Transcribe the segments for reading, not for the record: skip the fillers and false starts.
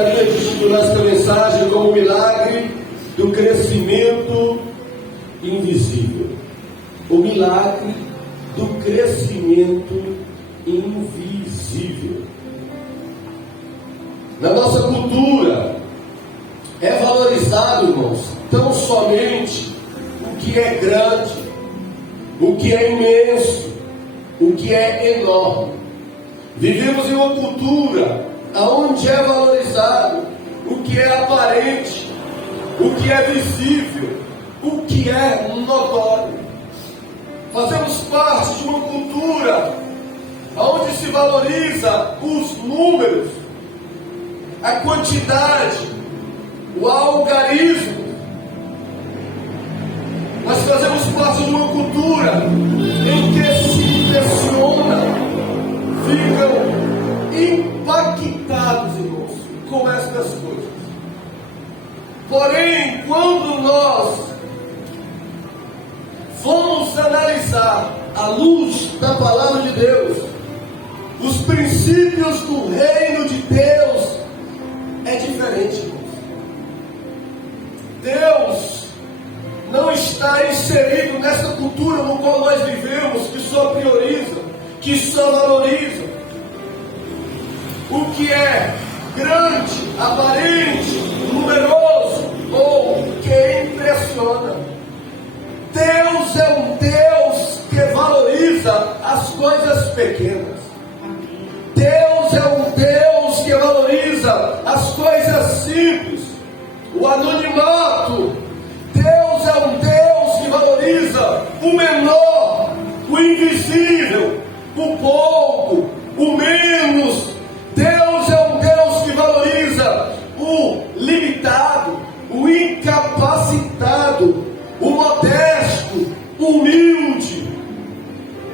gostaria de titular esta mensagem como o milagre do crescimento invisível. O milagre do crescimento invisível. Na nossa cultura é valorizado, irmãos, tão somente o que é grande, o que é imenso, o que é enorme. Vivemos em uma cultura onde é valorizado o que é aparente, o que é visível, o que é notório. Fazemos parte de uma cultura onde se valoriza os números, a quantidade, o algarismo. Nós fazemos parte de uma cultura em que se impressiona, ficam impactados, irmãos, com estas coisas. Porém, quando nós vamos analisar, à luz da palavra de Deus, os princípios do reino de Deus, é diferente, irmãos. Deus não está inserido nessa cultura no qual nós vivemos, que só prioriza, que só valoriza o que é grande, aparente, numeroso ou que impressiona. Deus é um Deus que valoriza as coisas pequenas. Deus é um Deus que valoriza as coisas simples, o anonimato. Deus é um Deus que valoriza o menor, o invisível, o pouco, o menos. Deus é um Deus que valoriza o limitado, o incapacitado, o modesto, o humilde.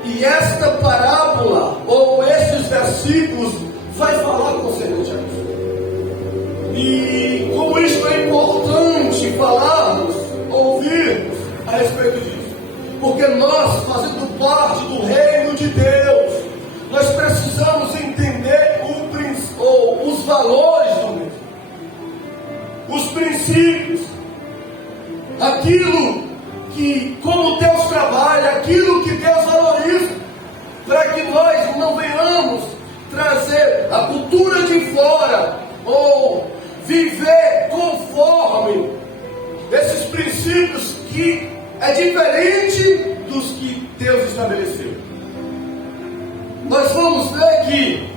E esta parábola, ou estes versículos, vai falar concernente a isso. E como isto é importante falarmos, ouvirmos a respeito disso, porque nós, fazendo parte do reino de Deus, nós precisamos entender os valores do mesmo, os princípios, aquilo que, como Deus trabalha, aquilo que Deus valoriza, para que nós não venhamos trazer a cultura de fora, ou viver conforme esses princípios que é diferente dos que Deus estabeleceu. Nós vamos ver que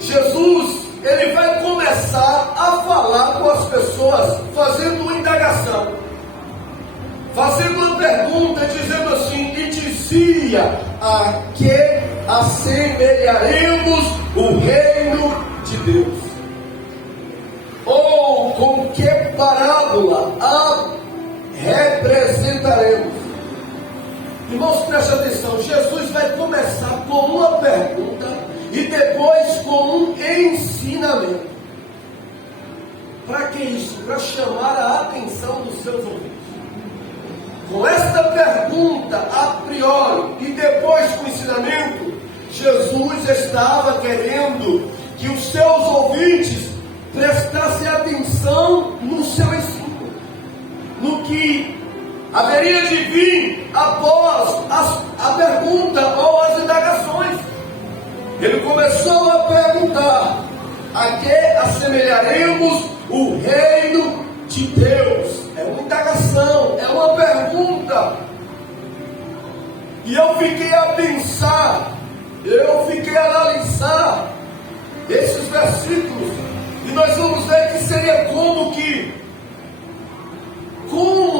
Jesus, ele vai começar a falar com as pessoas, fazendo uma indagação, fazendo uma pergunta, dizendo assim: e dizia, a que assemelharemos o reino de Deus? Ou com que parábola a representaremos? Irmãos, preste atenção, Jesus vai começar com uma pergunta e depois com um ensinamento. Para que isso? Para chamar a atenção dos seus ouvintes. Com esta pergunta a priori e depois com o ensinamento, Jesus estava querendo que os seus ouvintes prestassem atenção no seu ensino, no que haveria de vir após a pergunta ou as indagações. Ele começou a perguntar: a que assemelharemos o reino de Deus? É uma indagação, é uma pergunta. E eu fiquei a pensar, eu fiquei a analisar esses versículos, e nós vamos ver que seria como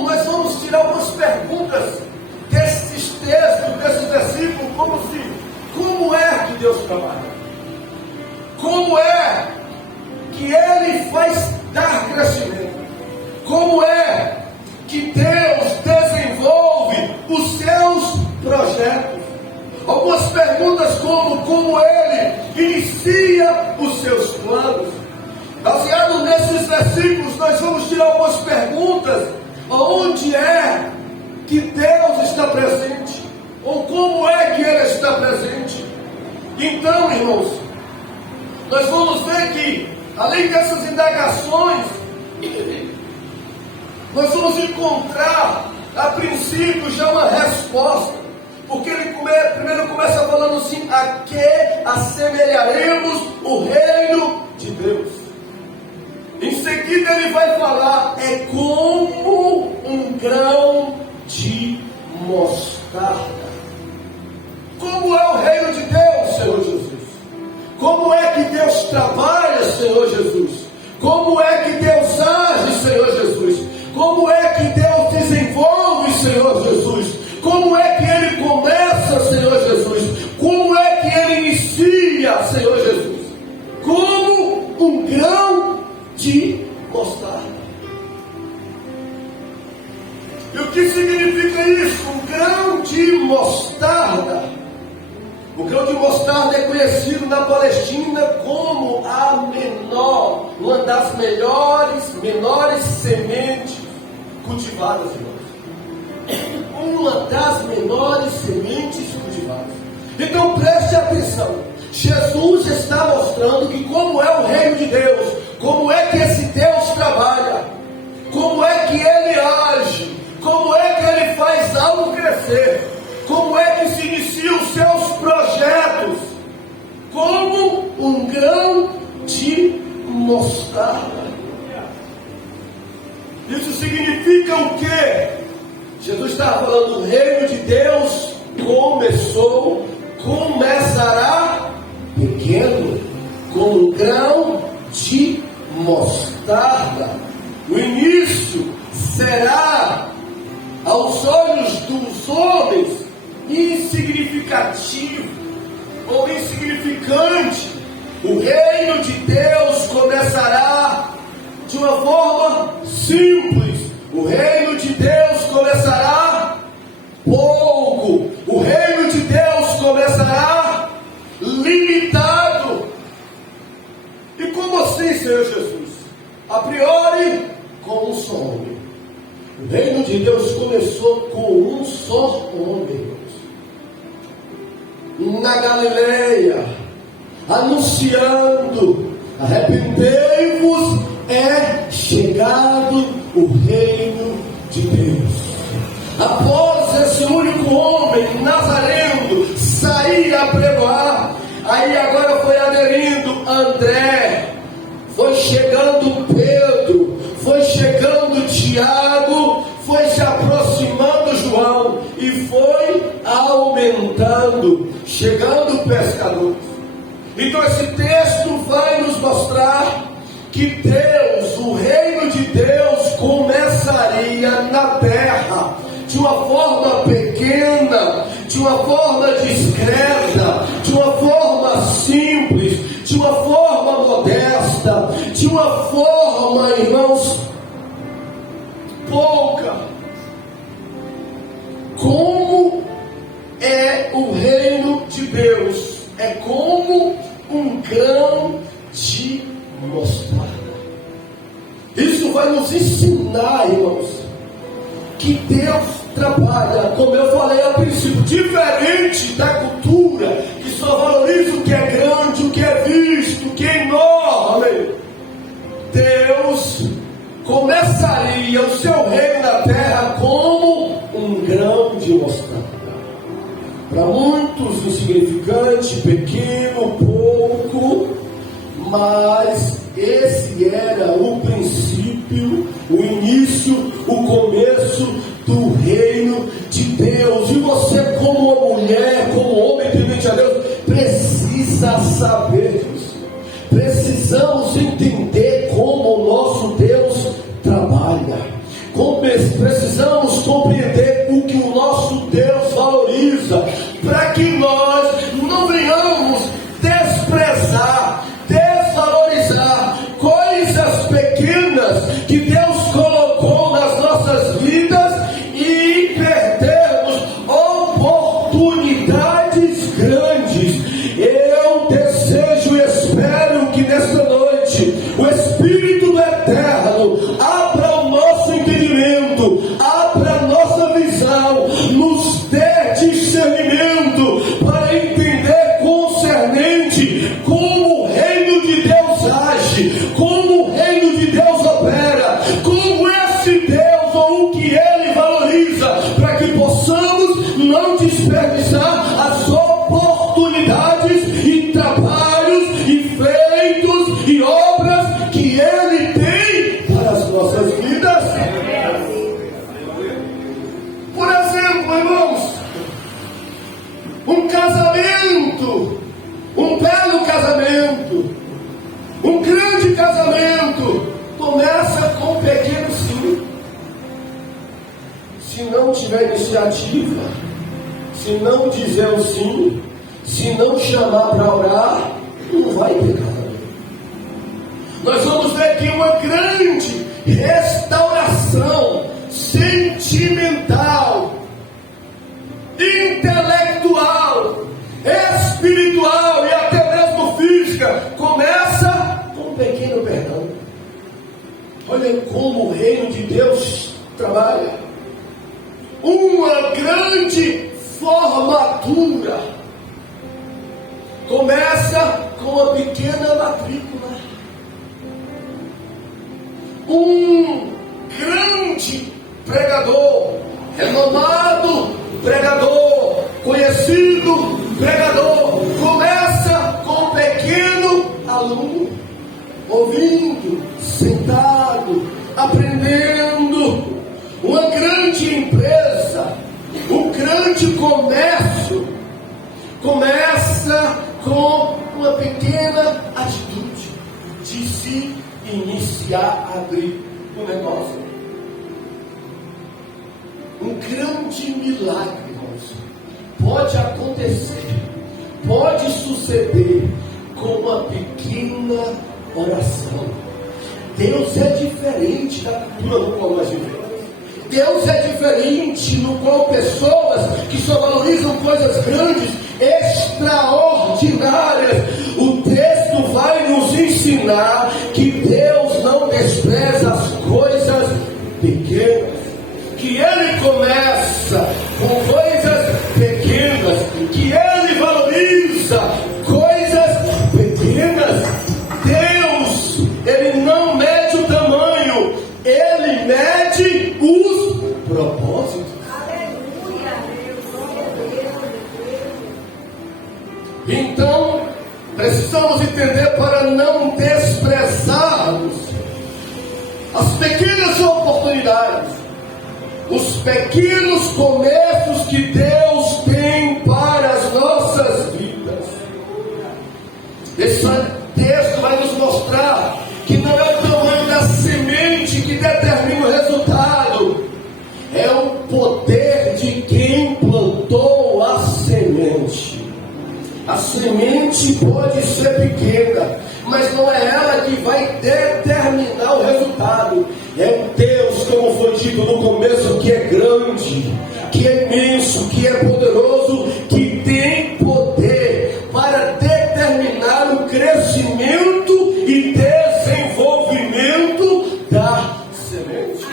nós vamos tirar algumas perguntas desses textos, desses versículos, como é que Deus trabalha? Como é que Ele faz dar crescimento? Como é que Deus desenvolve os seus projetos? Algumas perguntas como Ele inicia os seus planos. Baseado nesses versículos, nós vamos tirar algumas perguntas. Onde é que Deus está presente? Ou como é que Ele está presente? Então, irmãos, nós vamos ver que, além dessas indagações, nós vamos encontrar, a princípio, já uma resposta. Porque ele primeiro começa falando assim: a que assemelharemos o reino de Deus? Em seguida ele vai falar: é como um grão de mostarda. Como é o reino de Deus, Senhor Jesus? Como é que Deus trabalha, Senhor Jesus? Como é que Deus age, Senhor Jesus? Como é que Deus desenvolve, Senhor Jesus? Como é que Ele começa, Senhor Jesus? Como é que Ele inicia, Senhor Jesus? Como um grão de mostarda. E o que significa isso? Um grão de mostarda. O grão de mostarda é conhecido na Palestina como a menor, uma das menores sementes cultivadas, irmãos. Uma das menores sementes cultivadas. Então preste atenção. Jesus está mostrando que como é o reino de Deus, como é que esse Deus trabalha, como é que Ele age, como é que Ele faz algo crescer, como é que se inicia os seus projetos, como um grão de mostarda. Isso significa o quê? Jesus está falando: o reino de Deus começará pequeno, como um grão de mostarda. O início será, aos olhos dos homens, insignificativo ou insignificante. O reino de Deus começará de uma forma simples. O reino de Deus começará pouco. O reino de Deus começará limitado. E como assim, Senhor Jesus? A priori, com um só homem. O reino de Deus começou com um só homem, na Galileia, anunciando: arrependei-vos, é chegado o reino de Deus. Após esse único homem, Nazareno, sair a pregoar, aí agora foi aderindo André, foi chegando Pedro, foi chegando Tiago, foi se aproximando João e foi aumentando, chegando pescadores. Então esse texto vai nos mostrar que Deus, o reino de Deus, começaria na terra de uma forma pequena, de uma forma discreta, de uma forma simples, de uma forma modesta, de uma forma, irmãos, pouca. Como é o reino de Deus? É como um grão de mostarda. Isso vai nos ensinar, irmãos, que Deus trabalha, como eu falei ao princípio, diferente da cultura que só valoriza o que é grande, o que é visto, o que é enorme. Deus começaria o seu reino na terra como um grão de mostarda. Para muitos insignificante, pequeno, pouco, mas esse era o princípio, o início, o começo do reino de Deus. E você, como uma mulher, como homem temente a Deus, precisa saber disso. Precisamos entender como o nosso Deus trabalha. Precisamos compreender o que o nosso Deus valoriza, para que nós não venhamos desprezar, desvalorizar coisas pequenas que Deus colocou nas nossas vidas e perdermos oportunidades grandes. Eu desejo e espero que nesta noite o Espírito do Eterno abra o nosso entendimento, abra a nossa visão, nos dê discernimento para entender concernente como o reino de casamento, um belo casamento, um grande casamento, começa com um pequeno sim. Se não tiver iniciativa, se não dizer o sim, se não chamar para orar, não vai ter casamento. Nós vamos ver aqui uma grande restauração sentimental, intelectual, espiritual e até mesmo física. Começa com um pequeno perdão. Olha como o reino de Deus trabalha. Uma grande formatura começa com uma pequena matrícula. Um grande pregador, renomado pregador, conhecido pregador, começa com um pequeno aluno, ouvindo, sentado, aprendendo. Uma grande empresa, um grande comércio, começa com uma pequena atitude de se iniciar a abrir um negócio. Um grande milagre, irmãos, pode acontecer, pode suceder com uma pequena oração. Deus é diferente da cultura no qual nós vivemos. Deus é diferente no qual pessoas que só valorizam coisas grandes, extraordinárias. O texto vai nos ensinar que Deus não despreza as coisas pequenas, que Ele começa com coisas pequenas, que Ele valoriza coisas pequenas. Deus, Ele não mede o tamanho, Ele mede os propósitos. Aleluia, Então, precisamos entender para não desprezarmos as pequenas oportunidades, os pequenos começos que Deus tem para as nossas vidas. Esse texto vai nos mostrar que não é o tamanho da semente que determina o resultado, é o poder de quem plantou a semente. A semente pode ser pequena, mas não é ela que vai determinar o resultado. É um Deus, como foi dito no começo, que é grande, que é imenso, que é poderoso, que tem poder para determinar o crescimento e desenvolvimento da semente.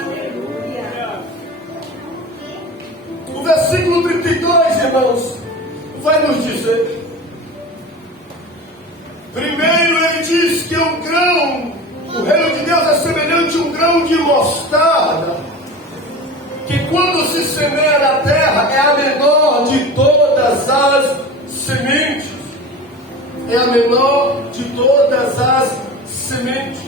O versículo 32, irmãos, vai nos dizer. Primeiro ele diz que um grão, o reino de Deus é semelhante a um grão de mostarda, que quando se semeia na terra é a menor de todas as sementes. É a menor de todas as sementes.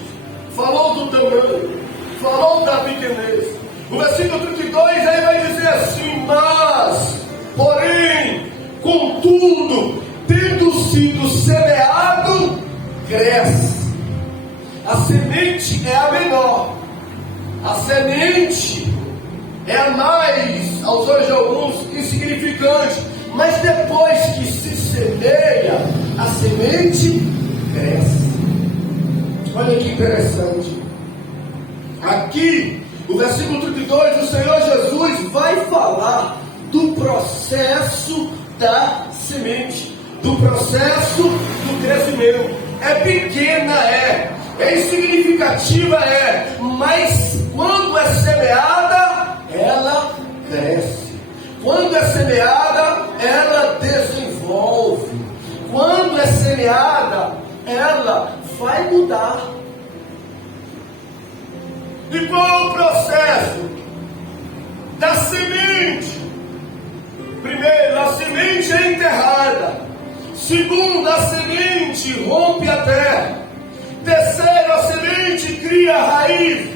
Falou do tamanho, falou da pequenez. O versículo 32 aí vai dizer assim: mas, porém, contudo, tendo sido semeado, cresce. A semente é a menor, a semente é a mais, aos olhos de alguns, insignificante, mas depois que se semeia, a semente cresce. Olha que interessante. Aqui, o versículo 32, o Senhor Jesus vai falar do processo da semente, do processo do crescimento. É pequena, é insignificativa, mas quando é semeada, ela cresce. Quando é semeada, ela desenvolve. Quando é semeada, ela vai mudar. E qual é o processo da semente? Primeiro, a semente é enterrada. Segundo, a semente rompe a terra. Terceiro, a semente cria raiz.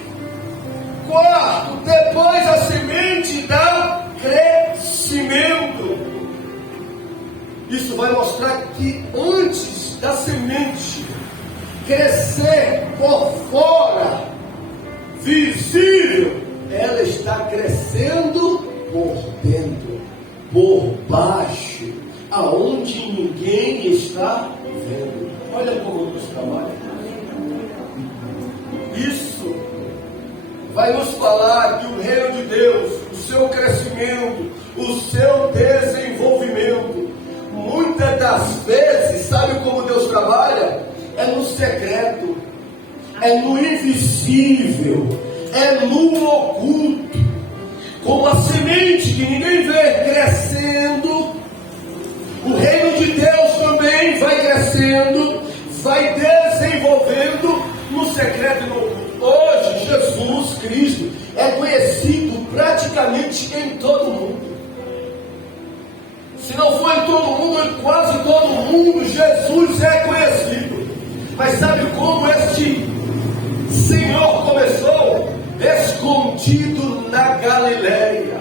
Quarto, depois a semente dá crescimento. Isso vai mostrar que antes da semente crescer por fora, visível, ela está crescendo por dentro, por baixo, aonde ninguém está vendo. Olha como Deus trabalha. Isso vai nos falar que o reino de Deus, o seu crescimento, o seu desenvolvimento, muitas das vezes, sabe como Deus trabalha? É no secreto, é no invisível, é no oculto, como a semente que ninguém vê crescendo. O reino de Deus também vai crescendo, vai desenvolvendo no secreto e no oculto. Hoje, Jesus Cristo é conhecido praticamente em todo mundo. Se não for em todo mundo, em quase todo mundo, Jesus é conhecido. Mas sabe como este Senhor começou? Escondido na Galileia,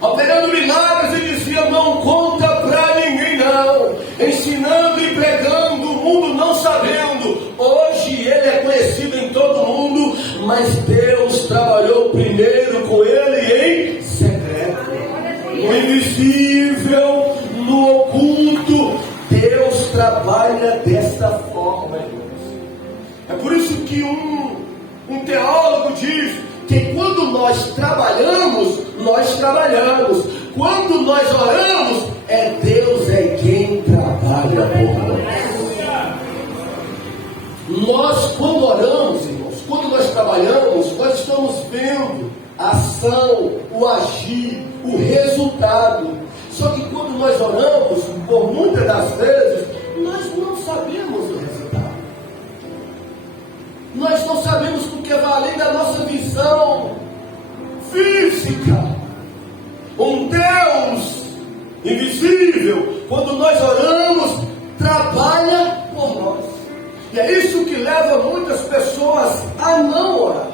operando milagres, e dizia: não conta para ninguém não, ensinando e pregando, o mundo não sabendo. Hoje ele é conhecido em todo mundo, mas Deus trabalhou primeiro com ele em secreto, no invisível, no oculto. Deus trabalha desta forma, irmãos. É por isso que um teólogo diz que quando nós trabalhamos, quando nós oramos, Deus é quem trabalha por nós. Nós, quando oramos, irmãos, quando nós trabalhamos, nós estamos vendo a ação, o agir, o resultado. Só que quando nós oramos, por muitas das vezes, nós não sabemos o resultado. Nós não sabemos porque vai além da nossa visão física. Um Deus invisível, quando nós oramos, trabalha por nós. E é isso que leva muitas pessoas a não orar,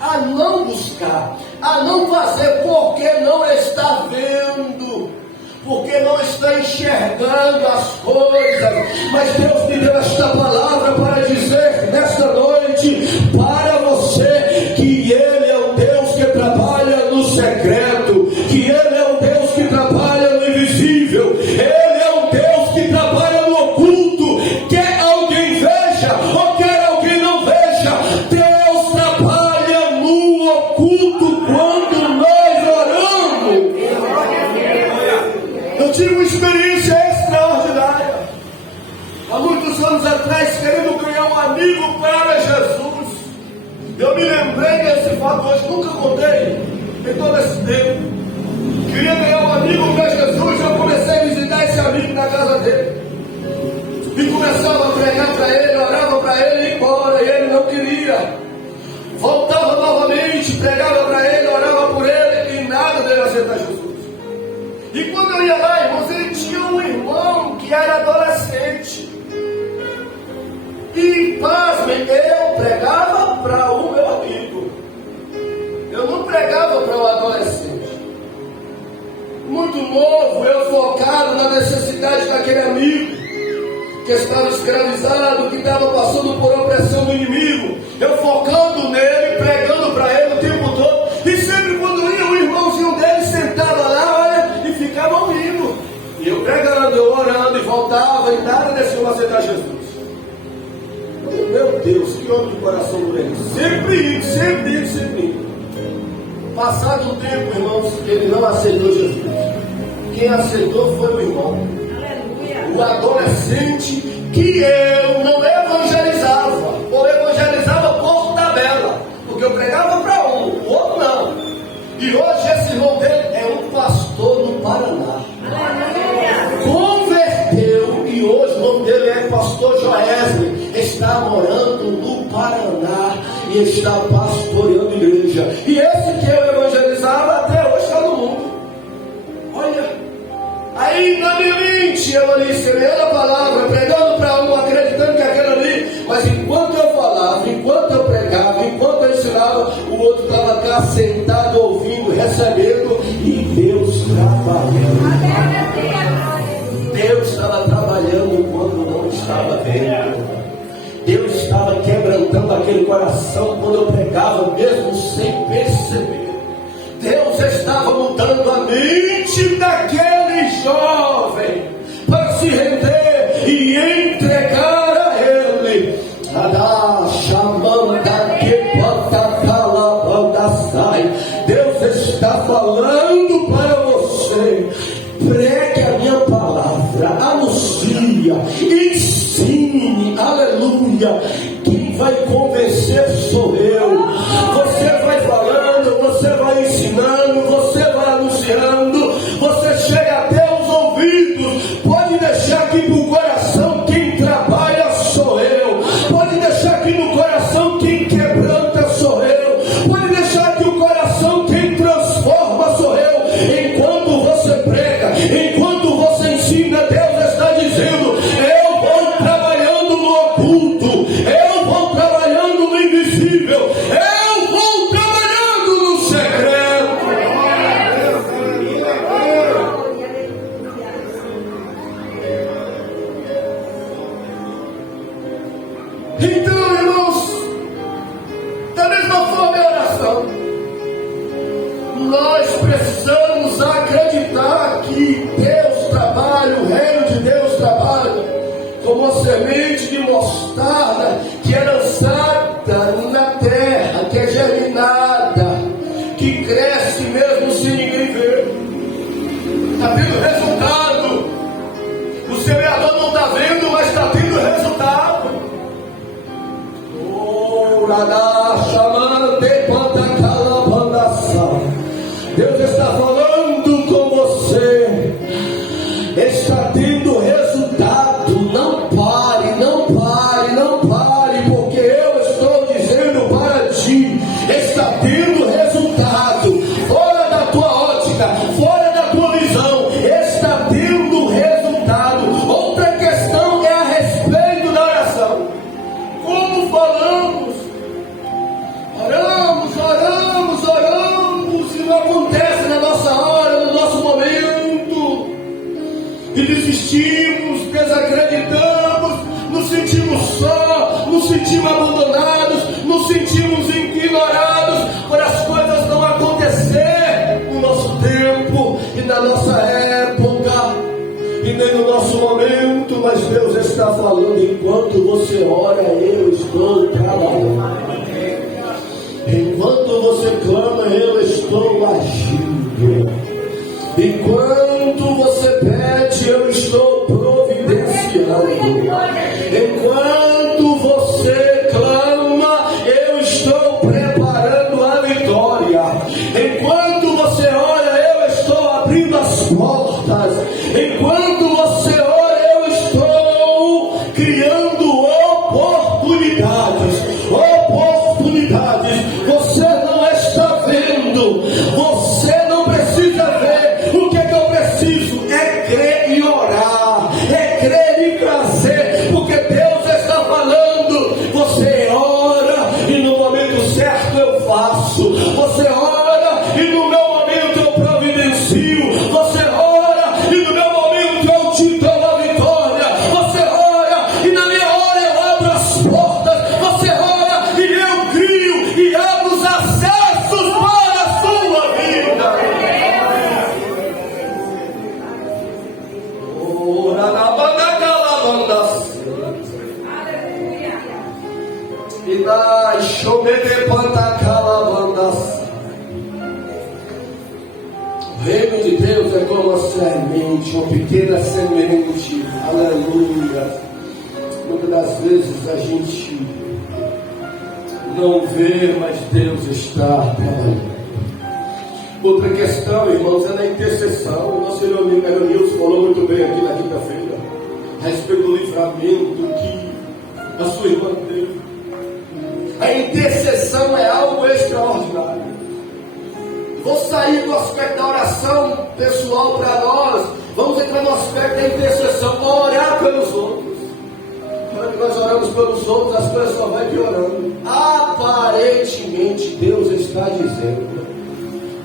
a não buscar, a não fazer, porque não está vendo, porque não está enxergando as coisas. Mas Deus me deu esta palavra para dizer nesta noite para você que Ele é o Deus que trabalha no secreto, que Ele é o Deus que trabalha no invisível, Ele é o Deus que trabalha no oculto. Quer alguém veja ou quer alguém não veja, Deus trabalha no oculto quando nós oramos. Eu tive uma experiência extraordinária há muitos anos atrás, querendo ganhar um amigo para Jesus. Eu me lembrei desse fato hoje, nunca contei em todo esse tempo. Queria ganhar um amigo para Jesus. Eu comecei a visitar esse amigo na casa dele e começava a pregar para ele, orava para ele e ia embora. E ele não queria. Voltava novamente, pregava para ele, orava por ele e nada dele aceitar Jesus. E quando eu ia lá, irmãos, ele tinha um irmão que era adolescente. E, pasmem, eu pregava para o meu amigo. Eu não pregava para o adolescente. Muito novo, eu focado na necessidade daquele amigo que estava escravizado, que estava passando por opressão do inimigo. Eu focando nele, pregando para ele o tempo todo. E sempre quando ia, o irmãozinho dele sentava lá, olha, e ficava ouvindo. E eu pregando, eu orando, e voltava, e nada desceu a aceitar Jesus. Meu Deus, que homem de coração doente. Sempre indo. Passado um tempo, irmãos, ele não aceitou Jesus. Quem aceitou foi o irmão. Aleluia. O adolescente que eu não evangelizava. Ou evangelizava por tabela. Porque eu pregava para um, o outro não. E hoje esse irmão dele é um pastor no Paraná. Aleluia. Converteu e hoje o nome dele é pastor Joesley. Está morando no Paraná e está pastoreando igreja. E esse que eu evangelizava até hoje está no mundo. Olha, aí em 2020 eu ali semeando a palavra, pregando para um, acreditando que aquele ali, mas enquanto eu falava, enquanto eu pregava, enquanto eu ensinava, o outro estava cá sentado ouvindo, recebendo, e Deus trabalhando. Deus trabalhando. estava vendo. Deus estava quebrantando aquele coração quando eu pregava, mesmo sem perceber. Deus estava mudando a mente daquele jovem para se render e entregar a Ele. Deus está falando para você: pregue a minha palavra, anuncia, ensine, aleluia. Quem vai convencer sou eu. Você vai falando, você vai ensinando, você vai anunciando, você chega até os ouvidos. Pode deixar aqui pro coração, quem trabalha sou eu. Pode deixar aqui no coração, quem quebranta sou eu. Pode deixar aqui o coração, quem transforma sou eu. Enquanto você prega, enquanto você ensina, Deus está dizendo: eu vou trabalhando no oculto, eu vou trabalhando no invisível, eu vou trabalhando no secreto. Então, irmãos, da mesma forma é a oração. Nós precisamos acreditar que Deus trabalha, o reino de Deus trabalha como uma semente de mostarda que é lançada na terra, que é germinada, que cresce mesmo sem ninguém ver. Está tendo resultado. O semeador não está vendo, mas está tendo resultado. Deus está falando com você. Está tendo resultado. Não pare, não pare, não pare, porque eu estou dizendo para ti: está tendo resultado. Fora da tua ótica, fora da tua visão, está tendo resultado. Outra questão é a respeito da oração. Como falamos, oramos, e não acontece na nossa hora, no nosso momento, e desistimos, desacreditamos, nos sentimos só, nos sentimos abandonados, nos sentimos ignorados, por as coisas não acontecer no nosso tempo e na nossa época e nem no nosso momento. Mas Deus está falando: enquanto você ora, eu estou trabalhando. Enquanto você clama, eu estou agindo. Enquanto você pede, eu estou providenciando. Enquanto você clama, eu estou preparando a vitória. Enquanto você ora, eu estou abrindo as portas. Enquanto você ora, eu estou criando oportunidades. Você não está vendo, você não precisa ver. O que é que eu preciso? É crer e orar, é crer e trazer, porque Deus está falando. Você ora e no momento certo eu faço. Você ora e no meu momento eu providencio. Você ora e no meu momento eu te dou a vitória. Você ora e na minha hora eu abro as portas. Você ora e eu crio e abro os acessos para a sua vida. Ora na banda calabanda. E na chomete panta calabanda. O reino de Deus é como uma semente, uma pequena semente. Aleluia. Muitas das vezes a gente não vê, mas Deus está trabalhando. Outra questão, irmãos, é na intercessão. O nosso amigo Nilson falou muito bem aqui na quinta-feira a respeito do livramento que a sua irmã teve. A intercessão é algo extraordinário. Vou sair do aspecto da oração pessoal para nós. Vamos entrar no aspecto da intercessão, orar pelos outros. Quando nós oramos pelos outros, as coisas só vão piorando. Aparentemente, Deus está dizendo: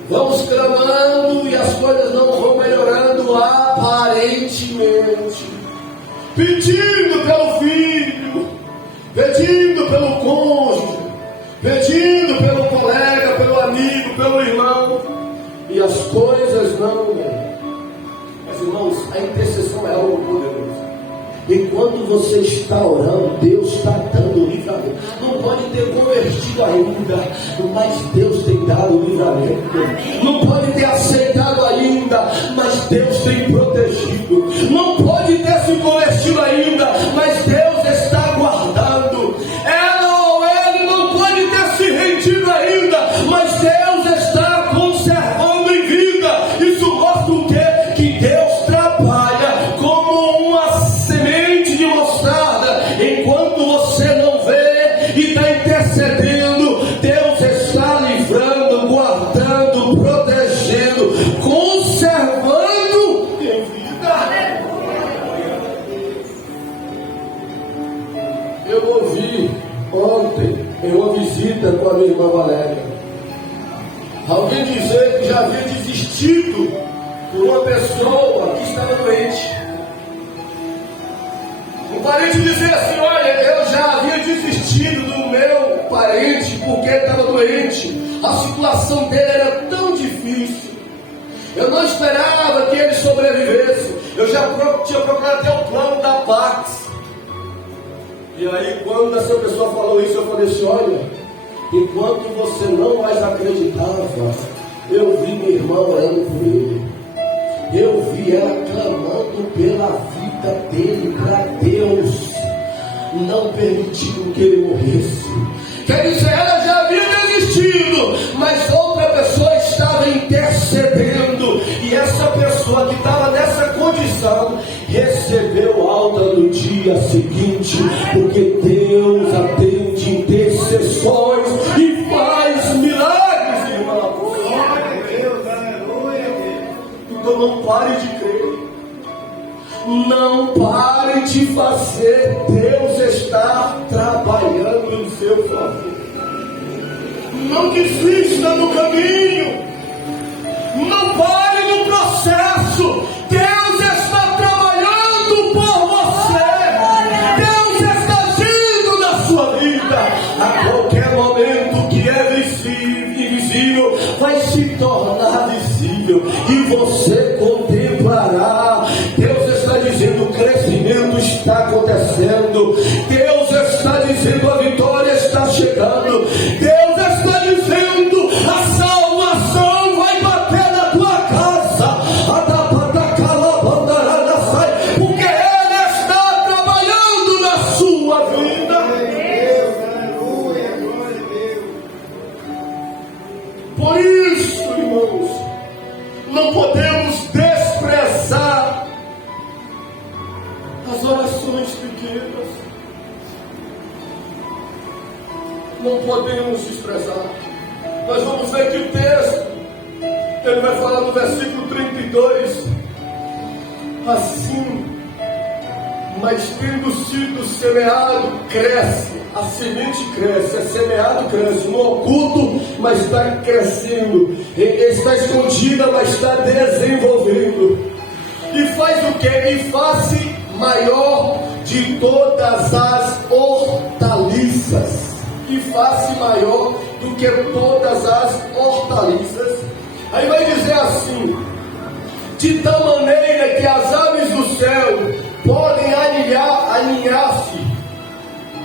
vamos clamando e as coisas não vão melhorando aparentemente. pedindo pelo filho, pedindo pelo cônjuge, pedindo pelo colega, pelo amigo, pelo irmão, e as coisas não vêm. Mas irmãos, a intercessão é algo poderoso. E quando você está orando, Deus está dando livramento. Não pode ter convertido ainda, mas Deus tem dado livramento. Não pode ter aceitado ainda, mas Deus tem protegido. Não pode ter se convertido ainda, mas Deus está guardando. Ela ou ele não pode ter se rendido ainda, mas Deus está conservando em vida. Isso mostra o quê? Que Deus trabalha como uma semente de mostarda. Enquanto você não vê e está intercedendo, Deus está livrando, guardando, protegendo, conservando em vida. Eu ouvi ontem em uma visita com a minha irmã Valéria alguém dizer que já havia desistido por uma pessoa que estava doente. Um parente dizer assim: olha, eu já havia desistido do meu parente porque ele estava doente, a situação dele era tão difícil, eu não esperava que ele sobrevivesse, eu já tinha procurado até o plano da Pax. E aí, quando essa pessoa falou isso, eu falei assim: olha, enquanto você não mais acreditava, eu vi minha irmã orando por ele, eu vi ela clamando pela vida dele para Deus não permitindo que ele morresse. Quer dizer, ela já havia desistido, mas outra pessoa estava intercedendo, e essa pessoa que estava nessa condição recebeu alta no dia seguinte, porque Deus atende intercessões e faz milagres, irmãos. Então não pare de crer, não pare de fazer. Deus está trabalhando em seu favor. Não desista do caminho, não pare no processo. Deus está trabalhando por você, Deus está agindo na sua vida. A qualquer momento o que é invisível vai se tornar visível, e você contemplará. Deus está dizendo: o crescimento está acontecendo, Deus está dizendo: a vitória está chegando, Deus está dizendo: a salvação vai bater na tua casa, porque Ele está trabalhando na sua vida. Por isso, irmãos, não podemos desprezar as orações pequenas. Não podemos desprezar. Nós vamos ver que o texto, ele vai falar no versículo 32, assim, mas tendo sido semeado, cresce. A semente cresce, é semeado, cresce, no oculto, mas está crescendo, está escondida, mas está desenvolvendo. E faz o que? E face maior de todas as hortaliças. E face maior do que todas as hortaliças. Aí vai dizer assim: de tal maneira que as aves do céu podem aninhar-se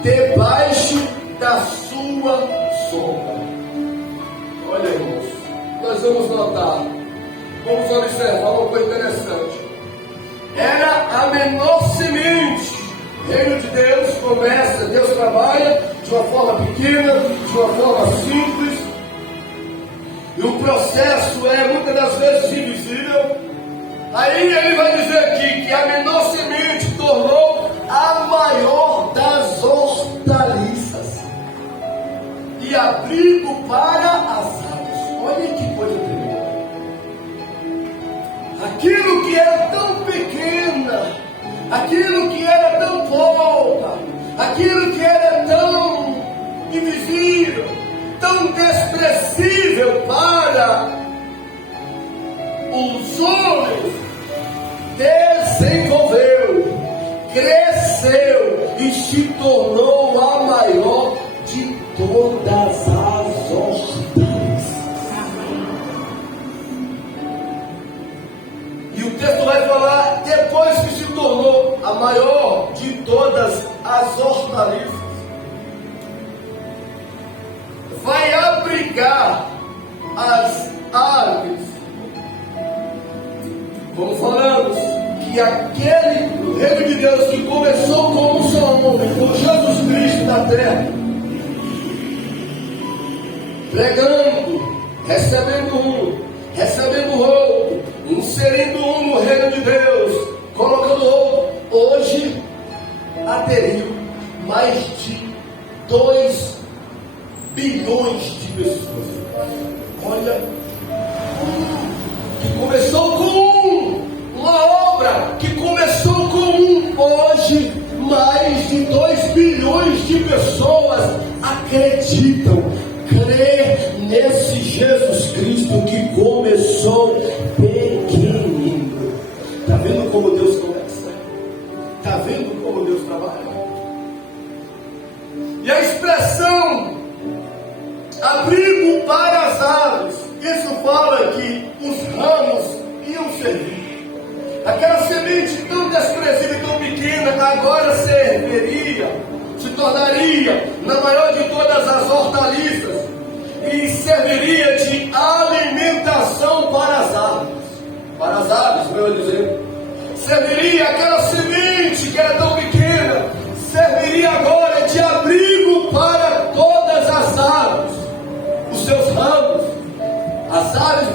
debaixo da sua sombra. Olha, irmãos, nós vamos notar, vamos observar uma coisa interessante. Era a menor semente. O reino de Deus começa, Deus trabalha de uma forma pequena, de uma forma simples, e o processo é muitas das vezes invisível. Aí ele vai dizer aqui que a menor semente tornou a maior das hortaliças e abrigo para as aves. Olha que coisa tremenda. Aquilo que era tão pequena, aquilo que era tão pouca, aquilo que era tão invisível, tão desprezível para os homens, desenvolveu, cresceu e se tornou a maior de todas as hortaliças. E o texto vai falar, depois que se tornou a maior de todas as hortaliças, vai abrigar as aves. Como falamos, que aquele reino de Deus que começou com um só homem, com Jesus Cristo na terra, pregando, recebendo um, recebendo outro, inserindo um no reino de Deus, colocando outro, hoje aderiu mais de 2 bilhões de pessoas. Olha, que começou com uma obra que começou com hoje mais de 2 bilhões de pessoas acreditam, crê nesse Jesus Cristo que começou pequenino. Está vendo como Deus começa? Está vendo como Deus trabalha? E a expressão abrigo para as aves, isso fala que os ramos iam servir. Aquela semente tão desprezível e tão pequena, agora serviria, se tornaria na maior de todas as hortaliças e serviria de alimentação para as aves, melhor dizendo. Serviria aquela semente que era tão pequena, serviria agora de abrigo para todas as aves. Os seus ramos, as aves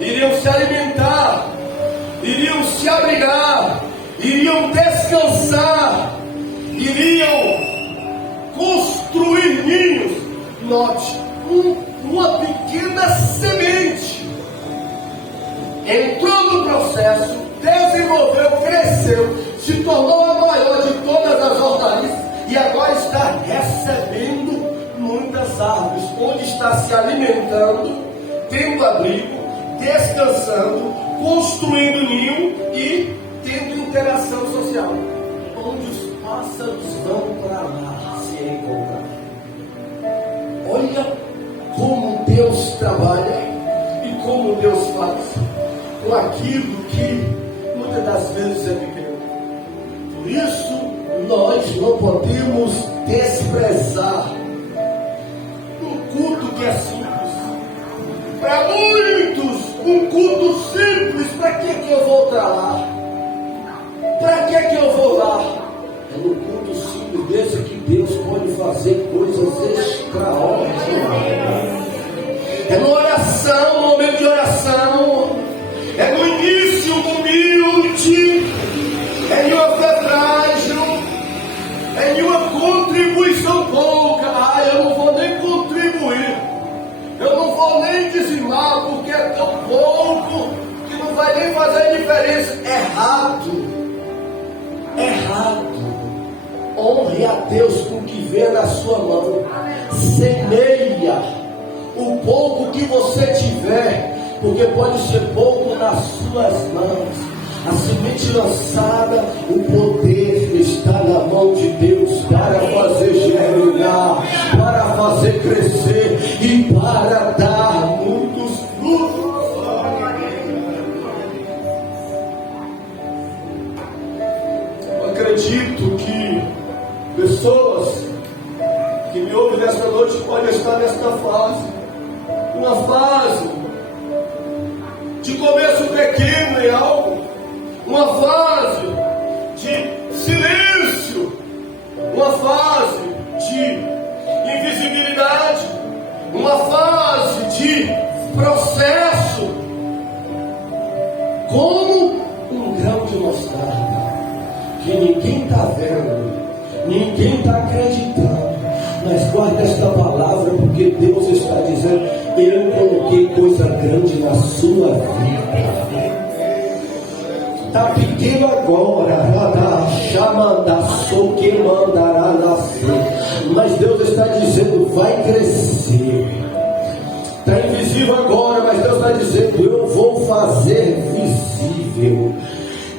iriam se alimentar, iriam se abrigar, iriam descansar, iriam construir ninhos. Note, uma pequena semente entrou no processo, desenvolveu, cresceu, se tornou a maior de todas as hortaliças e agora está recebendo muitas árvores, onde está se alimentando, tendo abrigo, descansando, construindo ninho e tendo interação social, onde os pássaros vão para lá se encontrar. Olha como Deus trabalha e como Deus faz com aquilo que muitas das vezes é pequeno. Por isso nós não podemos desprezar um culto que é simples. Para muitos, um culto simples, para que eu vou para lá? Para que eu vou lá? É no culto simples desse que Deus pode fazer coisas extraordinárias. É na oração, no momento de oração, é no início humilde, é em uma fé frágil, é em uma contribuição pouca. Eu não vou nem contribuir, eu não vou nem dizimar, porque é tão pouco que não vai nem fazer diferença. Errado. Honre a Deus com o que vê na sua mão. Semeia o pouco que você tiver, porque pode ser pouco nas suas mãos. A semente lançada, o poder está na mão de Deus para fazer germinar, para fazer crescer e para dar muitos frutos. Eu acredito que pessoas que me ouvem nesta noite podem estar nesta fase, uma fase de começo pequeno em algo, uma fase de silêncio, uma fase de invisibilidade, uma fase de processo, como um grão de mostarda, que ninguém está vendo, ninguém está acreditando, mas guarda esta palavra, porque Deus está dizendo: eu coloquei coisa grande na sua vida. Está pequeno agora, que mandará nascer, mas Deus está dizendo: vai crescer. Está invisível agora, mas Deus está dizendo: eu vou fazer visível.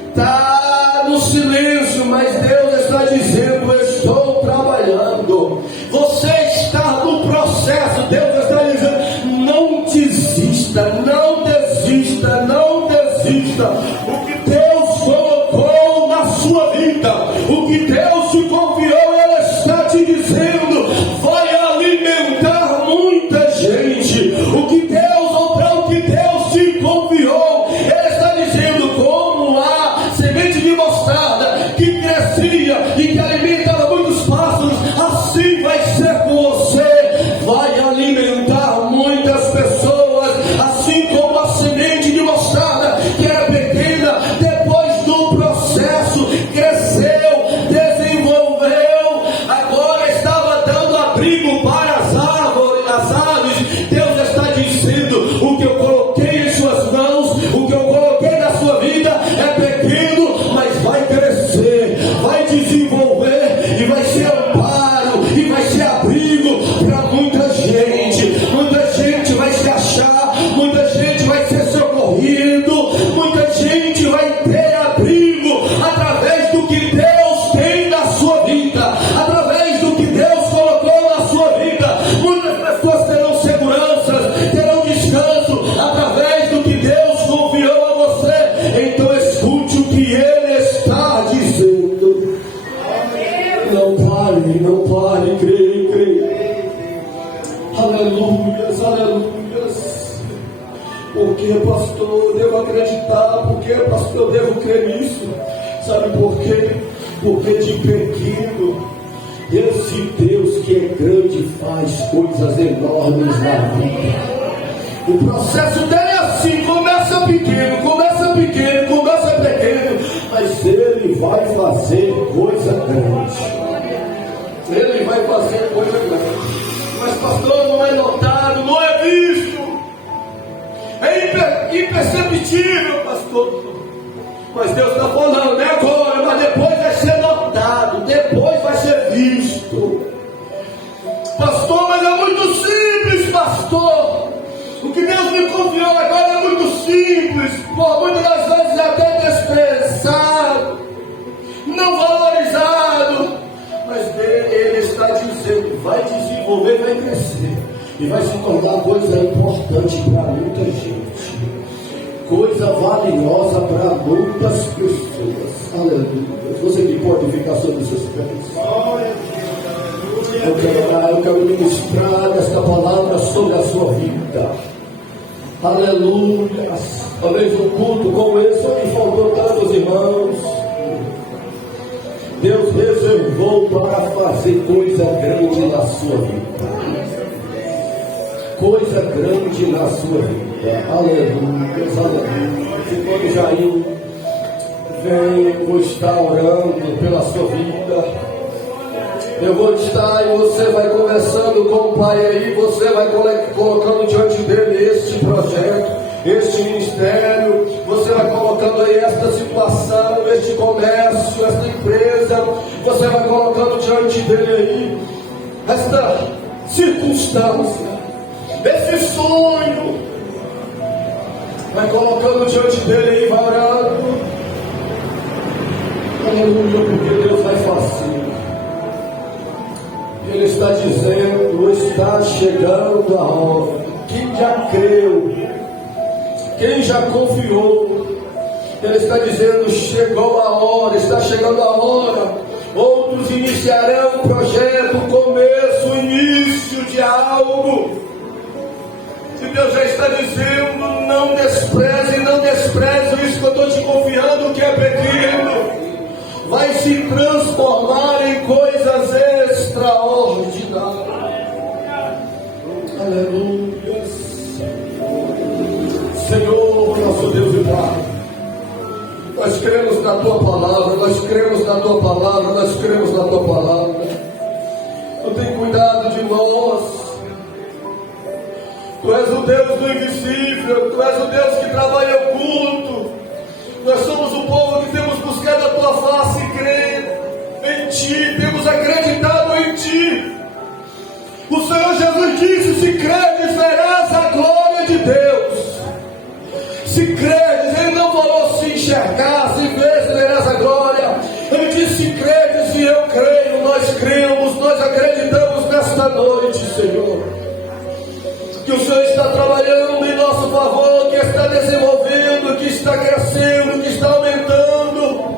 Está no silêncio, mas Deus está está dizendo: estou trabalhando. Você está no processo. Deus está dizendo: não desista, não desista, não desista. O que Deus colocou na sua vida, o que Deus te confiou, Ele está te dizendo: vai alimentar muita gente. O que Deus, ou para o que Deus te confiou, Ele está dizendo: como a semente de mostarda que crescia e que alimentava muitos pássaros, assim vai ser com você. Vai alimentar muitas pessoas, assim como a semente de mostarda que era pequena, depois do processo cresceu, desenvolveu, agora estava dando abrigo para as aves. Deus está dizendo: o que eu coloquei em suas mãos, o que eu coloquei na sua vida é pequeno, mas vai crescer, vai desenvolver e vai ser amparo e vai ser abrigo para muita gente. Muita gente vai se achar, muita gente vai ser socorrido, muita gente vai ter abrigo através do que Deus tem na sua vida, através do que Deus colocou na sua vida. Muitas pessoas terão seguranças, terão descanso através do que Deus confiou a você. Então escute o que Ele está dizendo. Não pare, creia. Aleluias, aleluias. Por que, pastor, eu devo acreditar? Por que, pastor, eu devo crer nisso? Sabe por quê? Porque de pequeno, esse Deus que é grande faz coisas enormes na vida. O processo dele é assim: começa pequeno, mas Ele vai fazer coisa grande. Ele vai fazer coisa grande. Mas, pastor, não é notado, não é visto, é imperceptível, pastor. Mas Deus está falando, não é agora, mas depois vai ser notado, depois vai ser visto. Pastor, mas é muito simples, pastor. O que Deus me confiou agora é muito simples, por muitas das vezes até desprezado, não valorizado. Mas Ele está dizendo: vai desenvolver, vai crescer e vai se tornar coisa importante para muita gente, coisa valiosa para muitas pessoas. Aleluia. Você que pode ficar sobre os seus pés. Eu quero ministrar esta palavra sobre a sua vida. Aleluia. Talvez um culto como esse onde faltou tantos irmãos, Deus reservou para fazer coisa grande na sua vida. Coisa grande na sua vida. Aleluia, aleluia. E quando Jair vem, eu vou estar orando pela sua vida. Eu vou estar e você vai conversando com o Pai aí, você vai colocando diante dele este projeto, este ministério, você vai colocando aí esta situação, este comércio, esta empresa, você vai colocando diante dele aí esta circunstância, esse sonho, vai colocando diante dele aí, vai orando. Aleluia, porque Deus vai fazer. Ele está dizendo: está chegando a hora. Quem já creu, quem já confiou, Ele está dizendo: chegou a hora, está chegando a hora. Outros iniciarão o projeto, o começo, o início de algo. E Deus já está dizendo: não despreze isso que eu estou te confiando, que é pequeno. Vai se transformar em coisas extraordinárias. Aleluia. Senhor, nosso Deus e Pai, nós cremos na Tua palavra, nós cremos na Tua palavra, nós cremos na Tua palavra. Tu tem cuidado de nós. Tu és o Deus do invisível, Tu és o Deus que trabalha oculto. Nós somos o povo que temos buscado a Tua face e crer em Ti, temos acreditado em Ti. O Senhor Jesus disse: se credes, verás a glória de Deus. Se credes, Ele não falou se enxergar, se vês, verás a glória. Ele disse: se credes, e eu creio, nós cremos, nós acreditamos nesta noite, Senhor, que o Senhor está trabalhando em nosso favor, que está desenvolvendo, que está crescendo, que está aumentando.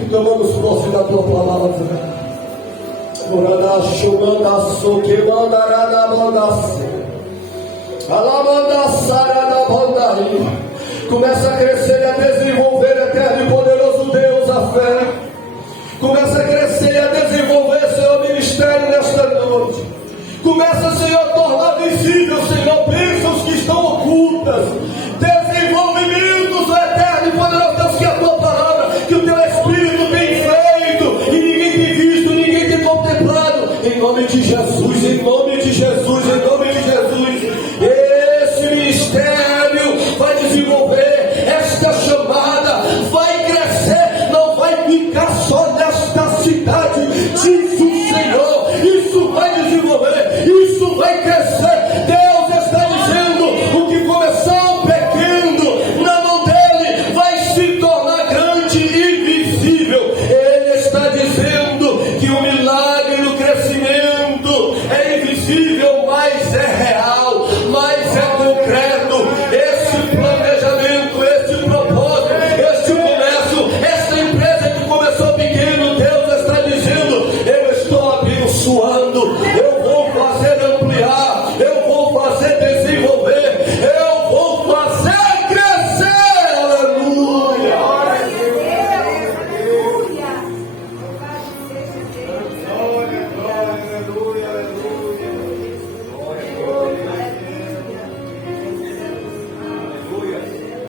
E tomamos posse da tua palavra. Começa a crescer e a desenvolver, eterno e poderoso Deus, a fé. Começa a crescer e a desenvolver, Senhor, o ministério nesta noite. Começa, Senhor, a tornar visível, Senhor, bênçãos que estão ocultas. Desenvolvimentos, eterno e poderoso Deus, que a tua palavra, que o teu Espírito tem feito, e ninguém tem visto, ninguém tem contemplado. Em nome de Jesus.